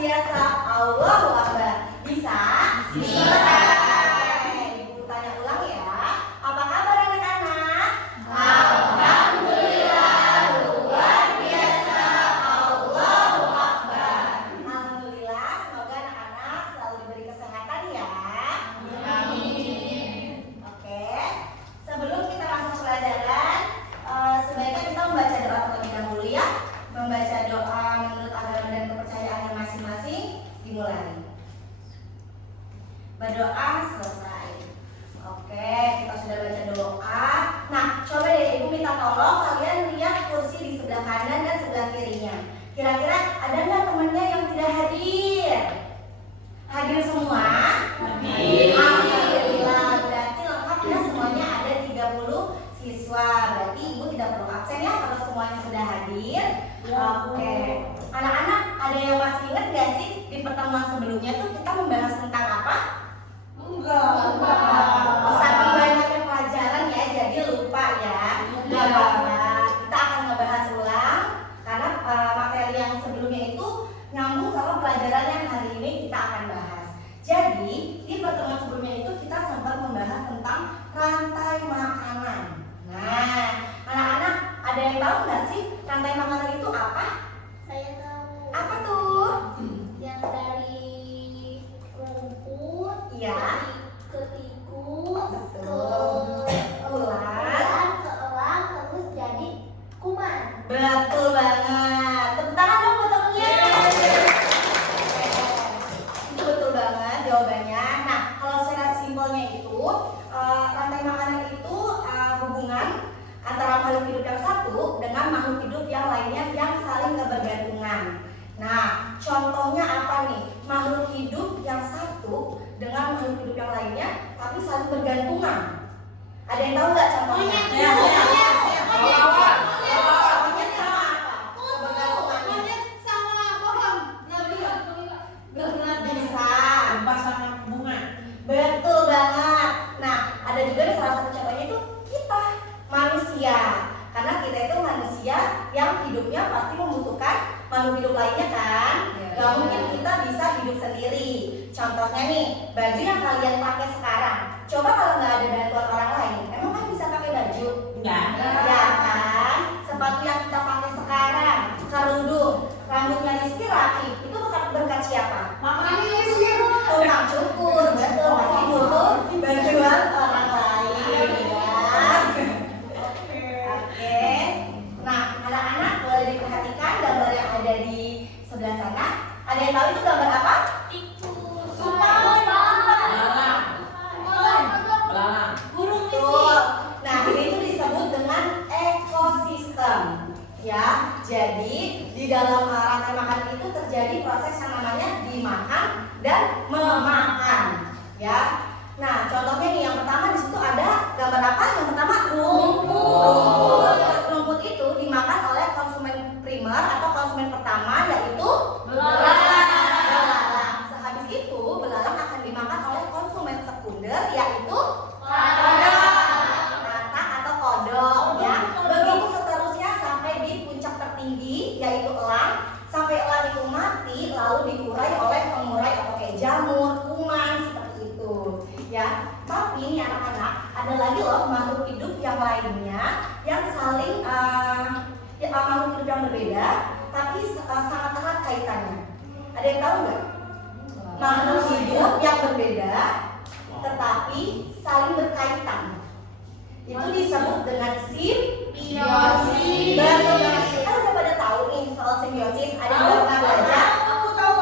biasa. Allahu Akbar. Bisa? Bisa. Ibu tanya ulang ya. Apa kabar anak-anak? Alhamdulillah, luar biasa. Allahu Akbar. Alhamdulillah, semoga anak-anak selalu diberi kesehatan ya. Amin. Oke, sebelum kita masuk pelajaran, sebaiknya kita membaca doa terlebih dahulu ya. Membaca doa menurut agama dan kepercayaannya masing-masing. Dimulai. Berdoa selesai. Oke, kita sudah baca doa. Nah, coba deh ibu minta tolong kalian lihat kursi di sebelah kanan dan sebelah kirinya. Kira-kira ada nggak temennya yang tidak hadir? Hadir semua? Hadir. Alhamdulillah, berarti lengkap ya, semuanya ada 30 siswa. Berarti ibu tidak perlu absen ya kalau semuanya sudah hadir. Oke, anak-anak ada yang masih ingat gak sih di pertemuan sebelumnya tuh kita membahas tentang apa? Enggak. Saking banyaknya pelajaran ya, jadi lupa ya. Enggak apa-apa. Kita akan ngebahas ulang karena materi yang sebelumnya itu nyambung sama pelajaran yang hari ini kita akan bahas. Jadi di pertemuan sebelumnya itu kita sempat membahas tentang rantai makanan. Nah, anak-anak ada yang tahu nggak sih rantai makanan itu apa? Saya tahu. Apa tuh? Yang dari rumput, Iya. ke tikus, Betul. ke Ular. elang, terus jadi kuman. Betul banget. Tepuk tangan dong buat temennya. Itu betul banget jawabannya. Nah, kalau secara simpelnya itu rantai makanan itu hubungan antara makhluk hidup yang satu dengan makhluk hidup yang lainnya yang saling kebergantungan. Nah, contohnya apa nih? Makhluk hidup yang satu dengan makhluk hidup yang lainnya tapi saling bergantungan. Ada yang tahu nggak contohnya? Monyet sama apa? Kebergantungannya. Bisa. Betul banget. Nah, ada juga nih salah satu contohnya itu kita manusia. Karena kita itu manusia yang hidupnya pasti membutuhkan makhluk hidup lainnya kan. Gak mungkin kita bisa hidup sendiri. Contohnya nih, baju yang kalian pakai sekarang. Coba kalau nggak ada bantuan orang lain, emang kan bisa pakai baju? Enggak. Ya kan? Sepatu yang kita pakai sekarang, kerudung, rambutnya Rizky rapi, itu berkat siapa? Tukang cukur, betul. Pasti butuh bantuan orang lain ya. Oke. Nah, anak-anak boleh diperhatikan gambar yang ada di sebelah sana. Ada yang tahu itu gambar apa? Tikus. Belalang. Betul. Nah, ini itu disebut dengan ekosistem. Ya, jadi di dalam rantai makanan itu terjadi proses yang namanya dimakan dan memakan. Ya. Nah, contohnya nih yang pertama di situ ada gambar apa? Yang pertama rumput. Rumput itu dimakan oleh konsumen primer atau konsumen pertama yaitu belalang. Sehabis itu belalang akan dimakan oleh konsumen sekunder yaitu katak atau kodok ya. Begitu seterusnya sampai di puncak tertinggi yaitu elang. Sampai elang itu mati lalu diurai oleh pengurai atau kayak jamur, kuman seperti itu ya. Tapi ini anak-anak ada lagi loh makhluk hidup yang lainnya yang saling makhluk hidup yang berbeda tapi sangat erat kaitannya. Ada yang tahu nggak? Makhluk hidup yang berbeda tetapi saling berkaitan. Itu disebut dengan simbiosis. Betul banget. Kan udah pada tahu nih soal simbiosis. Ada yang udah pernah belajar? Aku tahu.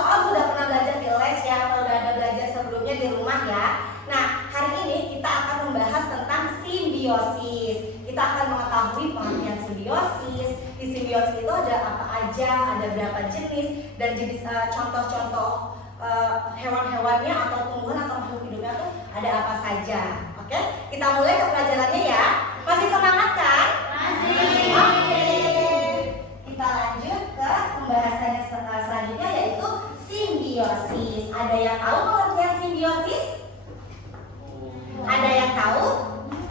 Soal sudah pernah belajar di les ya, atau udah ada belajar sebelumnya di rumah ya. Nah, hari ini kita akan membahas tentang simbiosis. Kita akan mengetahui pengertian simbiosis. Di simbiosis itu ada apa aja, ada berapa jenis, dan jenis contoh-contoh hewan-hewannya atau tumbuhan atau makhluk hidupnya tuh ada apa saja. Oke, kita mulai ke pelajarannya ya. Masih semangat kan? Masih. Oke. Kita lanjut ke pembahasannya selanjutnya yaitu simbiosis. Ada yang tahu pengertian simbiosis? Ada yang tahu?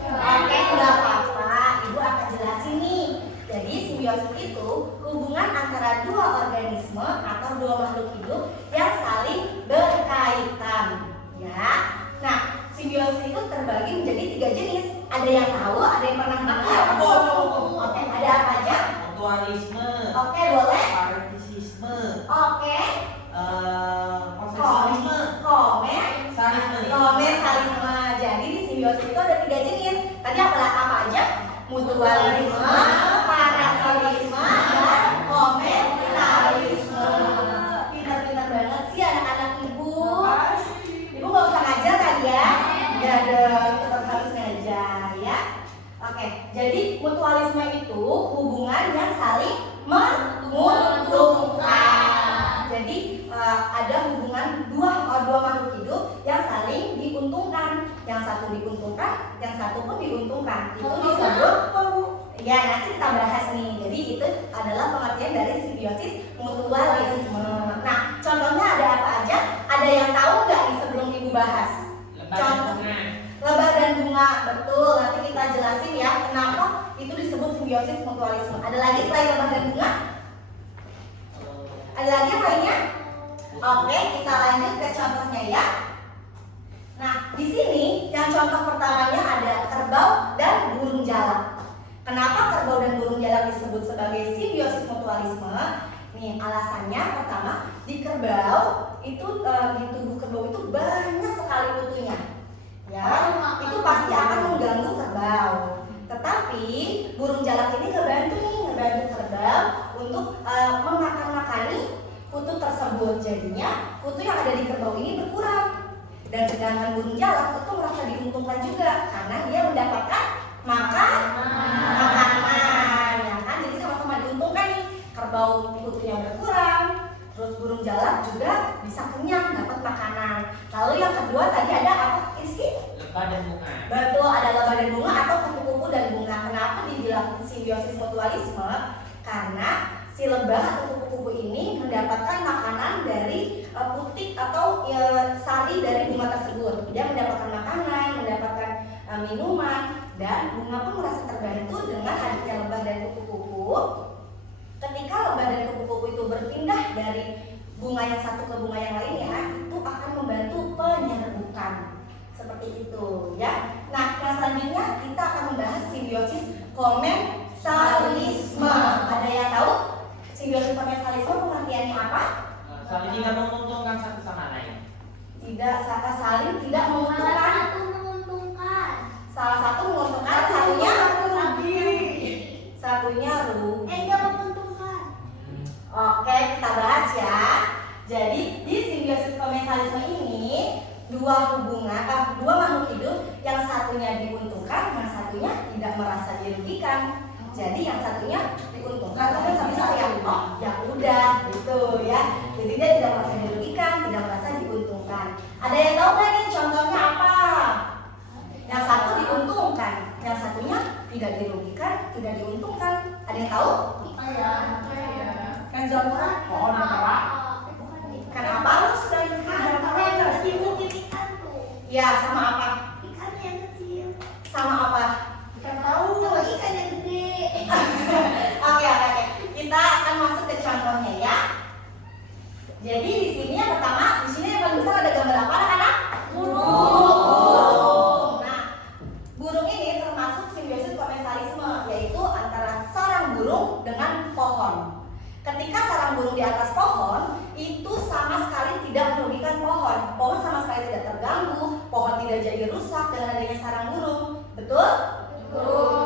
Oke, nggak apa-apa. Ibu akan jelasin nih. Jadi simbiosis itu hubungan antara dua organisme dua makhluk hidup yang saling berkaitan. Ya. Nah, simbiosis itu terbagi menjadi 3 jenis. Ada yang tahu, ada yang pernah dengar. Oke, ada apa aja? Mutualisme. Oke, boleh. Partisisme. Oke. Posesifisme. Komensalisme. Jadi di simbiosis itu ada 3 jenis. Tadi apa aja? Mutualisme, parasitisme, dan komensalisme. Pintar-pintar banget sih anak-anak ibu. Ibu nggak usah ngajar kan ya? Ya dong, tetap harus ngajar ya. Oke, jadi mutualisme itu hubungan yang saling menguntungkan. Jadi ada hubungan dua makhluk hidup yang saling diuntungkan. Yang satu diuntungkan, yang satu pun diuntungkan. Itu disebut, ya nanti kita bahas nih. Jadi itu adalah pengertian dari simbiosis mutualisme. Nah, contohnya ada apa aja? Ada yang tahu nggak nih sebelum ibu bahas? Lebah dan bunga, betul. Nanti kita jelasin ya kenapa itu disebut simbiosis mutualisme. Ada lagi selain lebah dan bunga? Ada lagi yang lainnya? Oke, kita lanjut ke contohnya ya. Nah, di sini yang contoh pertamanya ada kerbau dan burung jalak. Kenapa kerbau dan burung jalak disebut sebagai simbiosis mutualisme? Nih, alasannya pertama, di kerbau itu di tubuh kerbau itu banyak sekali kutunya. Ya, itu pasti akan mengganggu kerbau. Tetapi burung jalak ini ngebantu kerbau untuk memakan-makani kutu tersebut. Jadinya kutu yang ada di kerbau ini berkurang. Dan sedangkan burung jalak itu merasa diuntungkan juga karena dia mendapatkan makanan, ya kan? Jadi sama-sama diuntungkan nih. Kerbau kutunya berkurang, terus burung jalak juga bisa kenyang dapat makanan. Lalu yang kedua tadi ada apa isi? Lebah dan bunga. Betul, ada lebah dan bunga atau kupu-kupu dan bunga. Kenapa dibilang simbiosis mutualisme? Karena si lebah atau kupu-kupu ini mendapatkan makanan dari putik atau sari dari bunga tersebut. Dia mendapatkan makanan, mendapatkan minuman, dan bunga pun merasa terbantu dengan hadirnya lebah dan kupu-kupu. Ketika lebah dan kupu-kupu itu berpindah dari bunga yang satu ke bunga yang lainnya, itu akan membantu penyerbukan. Seperti itu ya. Nah, yang selanjutnya kita akan membahas simbiosis komensalisme. Ada yang tahu simbiosis komensalisme pengertiannya apa? Saling tidak menguntungkan satu sama lain. Saling tidak menguntungkan. Salah satu menguntungkan, satunya rugi. Enggak menguntungkan. Oke, kita bahas ya. Jadi di simbiosis komensalisme ini dua makhluk hidup, yang satunya diuntungkan, yang satunya tidak merasa dirugikan. Jadi yang satunya diuntungkan, tapi sama yang ya udah gitu ya. Jadi dia tidak merasa dirugikan, tidak merasa diuntungkan. Ada yang tahu nggak nih contohnya apa? Yang satu diuntungkan, yang satunya tidak dirugikan, tidak diuntungkan. Ada yang tahu? Kan Zalora? Pohon yang kerak. Kan apa lu sudah ya, sama apa? Ikan yang kecil. Sama apa? Sama ikan yang gede. Oke. Kita akan masuk ke contohnya ya. Jadi di sini yang pertama, di sini yang paling besar ada gambar apa anak-anak? Burung. Nah, burung ini termasuk simbiosis komensalisme, yaitu antara sarang burung dengan pohon. Ketika sarang burung di atas pohon, itu sama sekali tidak merugikan pohon. Pohon sama sekali tidak terganggu, pohon tidak jadi rusak dengan adanya sarang burung. Betul?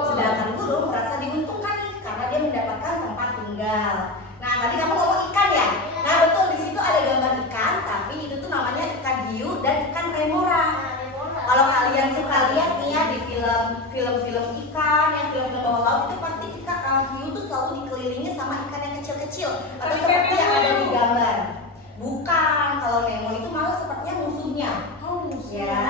Sedangkan burung merasa diuntungkan nih karena dia mendapatkan tempat tinggal. Nah, tadi kamu ngomong ikan ya? Nah, betul, di situ ada gambar ikan, tapi itu tuh namanya ikan hiu dan ikan remora. Kalau kalian suka lihat nih ya di film-film ikan, yang film-film bawah laut, itu pasti ikan hiu tuh selalu dikelilingi sama ikan yang kecil-kecil atau seperti yang ada di gambar. Bukan, kalau Nemo itu malah sepertinya musuhnya. Ya.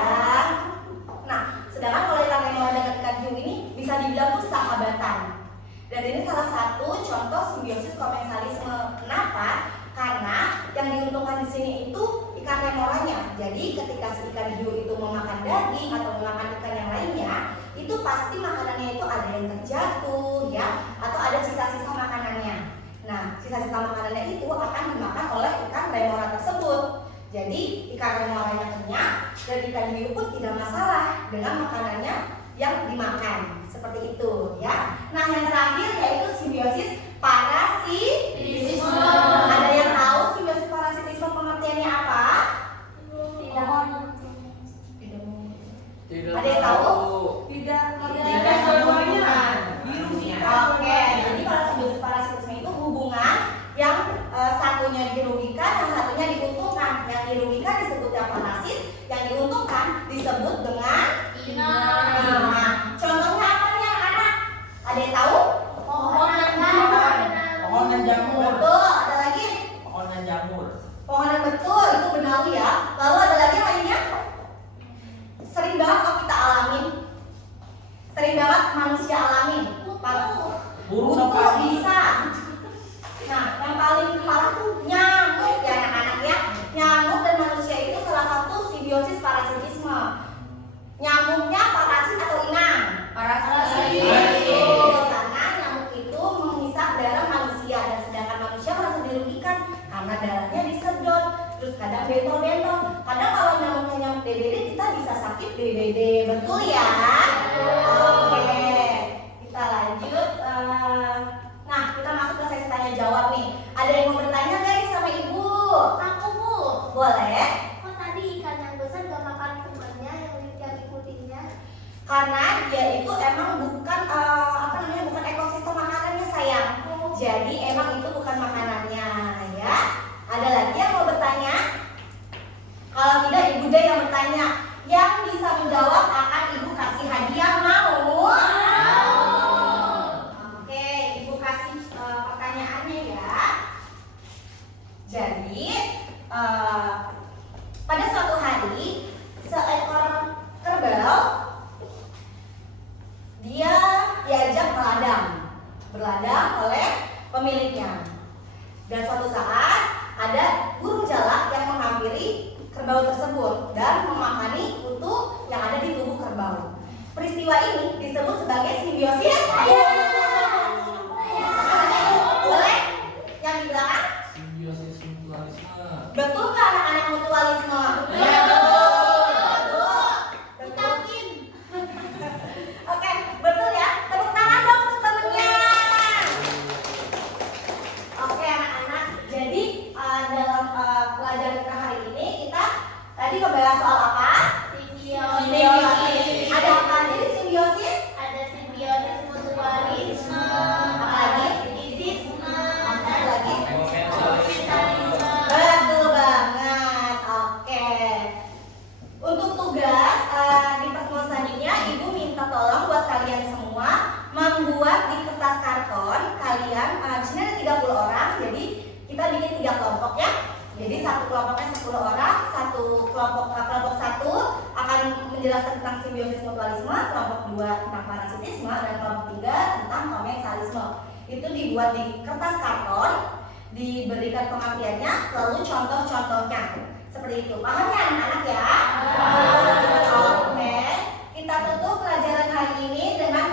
Nah, sedangkan kalau ikan remora dengan ikan hiu ini bisa dibilang tuh sahabatan. Dan ini salah satu contoh simbiosis komensalisme. Kenapa? Karena yang diuntungkan di sini itu ikan remoranya. Jadi ketika si ikan hiu itu memakan daging atau memakan ikan yang lainnya, itu pasti makanannya itu ada yang terjatuh ya, atau ada sisa-sisa makanannya. Nah, sisa-sisa makanannya itu akan dimakan oleh dan hiu pun tidak masalah dengan makanannya yang dimakan. Seperti itu ya. Nah, yang terakhir yaitu simbiosis parasitisme. Ada yang tahu simbiosis parasitisme pengertiannya apa? Tidak. Ada yang tahu? Tidak. Tidak dua-duanya. Virusnya. Oke, jadi kalau simbiosis parasitisme itu hubungan yang satunya dirugikan, yang satunya diuntungkan. Yang dirugikan disebutnya parasit, yang diuntungkan disebut dengan inang. Contohnya apa nih anak-anak? Ada yang tahu? Pohonan jamur. Betul. Ada lagi? Pohonan jamur. Pohonan betul, itu benalu ya. Lalu ada lagi yang lainnya? Sering banget kalau kita alamin. Sering banget manusia alamin. Burung Butuh apa? bisa. Nah, yang paling parah tuh nyamuk ya anak-anak ya. Nyamuk dan manusia itu salah satu simbiosis parasitisme. Nyamuknya parasit atau inang? Parasit. Karena nyamuk itu menghisap darah manusia dan sedangkan manusia merasa dirugikan karena darahnya disedot, terus kadang bentol-bentol. Kadang kalau nyamuknya nyamuk DBD kita bisa sakit DBD, betul ya? Oke, kita lanjut. Nah, kita masuk ke sesi tanya jawab nih. Ada yang mau bertanya nggak nih sama ibu? Aku Bu. Boleh. Kok tadi ikan yang besar gak makan temannya yang ikutinnya? Karena dia itu emang bukan bukan ekosistem makanannya sayang. Jadi emang itu bukan makanannya ya. Ada lagi yang mau bertanya? Kalau tidak ibu deh yang bertanya. Yang bisa menjawab akan ibu kasih hadiah, mau? Oke, ibu kasih pertanyaannya ya. Jadi pada suatu hari seekor kerbau dia diajak berladang oleh pemiliknya. Dan suatu saat ada burung jalak yang menghampiri kerbau tersebut dan memakani kutu yang ada di tubuh kerbau. Peristiwa ini disebut sebagai simbiosis. Boleh? Yang di belakang? Simbiosis mutualisme. Betul nggak anak-anak mutualisme? Iya. Betul. Oke, betul ya. Tepuk tangan dong untuk temennya. Oke anak-anak. Jadi dalam pelajaran kita hari ini kita tadi ngebahas soal apa? Simbiosis. Ada apa aja di simbiosis? Ada simbiosis mutualisme, parasitisme, Ada lagi? komensalisme. Betul banget. Oke. Untuk tugas di pertemuan selanjutnya, ibu minta tolong buat kalian semua membuat di kertas karton kalian. Di sini ada 30 orang, jadi kita bikin 3 kelompok ya. Jadi satu kelompoknya 10 orang, kelompok 1 akan menjelaskan tentang simbiosis mutualisme, kelompok 2 tentang parasitisme, dan kelompok 3 tentang komensalisme. Itu dibuat di kertas karton, diberikan pengertiannya, lalu contoh-contohnya. Seperti itu. Paham ya anak-anak ya? Oke. Kita tutup pelajaran hari ini dengan